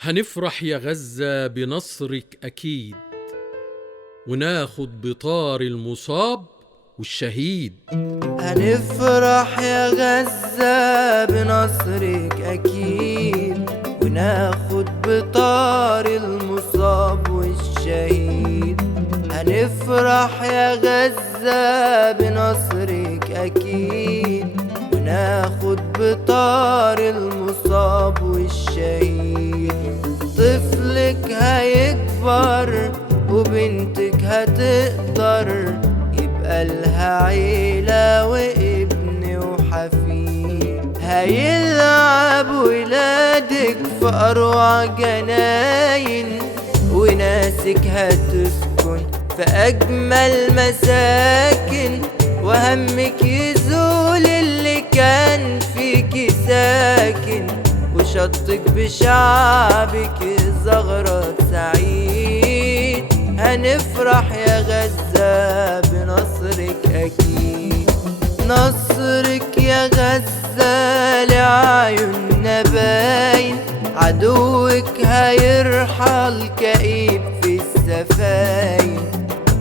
هنفرح يا غزة بنصرك أكيد، وناخد بطار المصاب والشهيد. هنفرح يا غزة بنصرك أكيد، وناخد بطار المصاب والشهيد. هنفرح يا غزة بنصرك أكيد، وناخد بطار المصاب والشهيد. طفلك هيكبر وبنتك هتقدر، يبقى لها عيلة وابن وحفيد. هيلعب ولادك في أروع جناين، وناسك هتسكن في أجمل مساكن. وهمك يزول اللي كان فيكي ساكن، وشطك بشعبك زغرة سعيد. هنفرح يا غزة بنصرك أكيد. نصرك يا غزة لعيوننا باين، عدوك هيرحل كئيب في السفاين.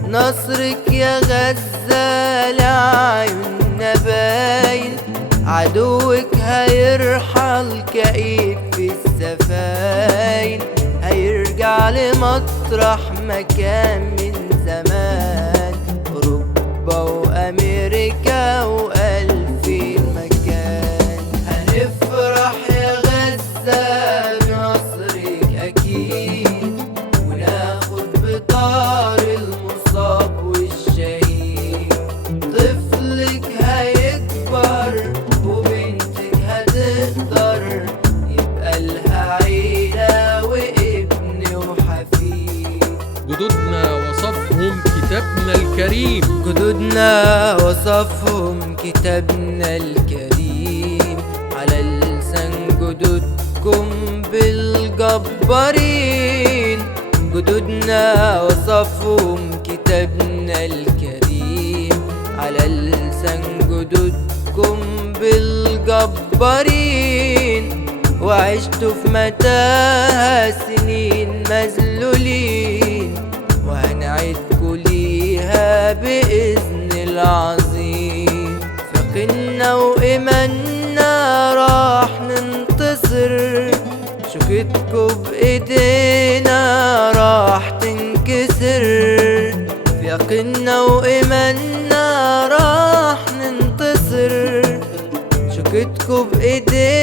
نصرك يا غزة لعيوننا باين، عدوك هيرحل كئيب في السفاين. هيرجع لمطرح مكان من زمان، أوروبا وأمريكا وألف مكان. هنفرح يا غزة بنصرك أكيد، وناخد بطار المصاب والشهيد. طفلك هيكبر وبنتك هتقدر، يبقى لها عيلة وابن وحفيد. جدودنا وصفهم كتابنا الكريم، جدودنا وصفهم كتابنا الكريم، على لسان جدودكم بالجبارين. جدودنا وصفهم كتابنا الكريم، على لسان جدودكم بالجبارين. وعشتوا في متاهة سنين مذلولين، وهنعدكوا ليها بإذن العظيم. فقنا وإيماننا راح ننتصر، شوكتكوا بإيدينا راح تنكسر. في يقيننا وإيماننا راح ننتصر، شوكتكوا بإيدينا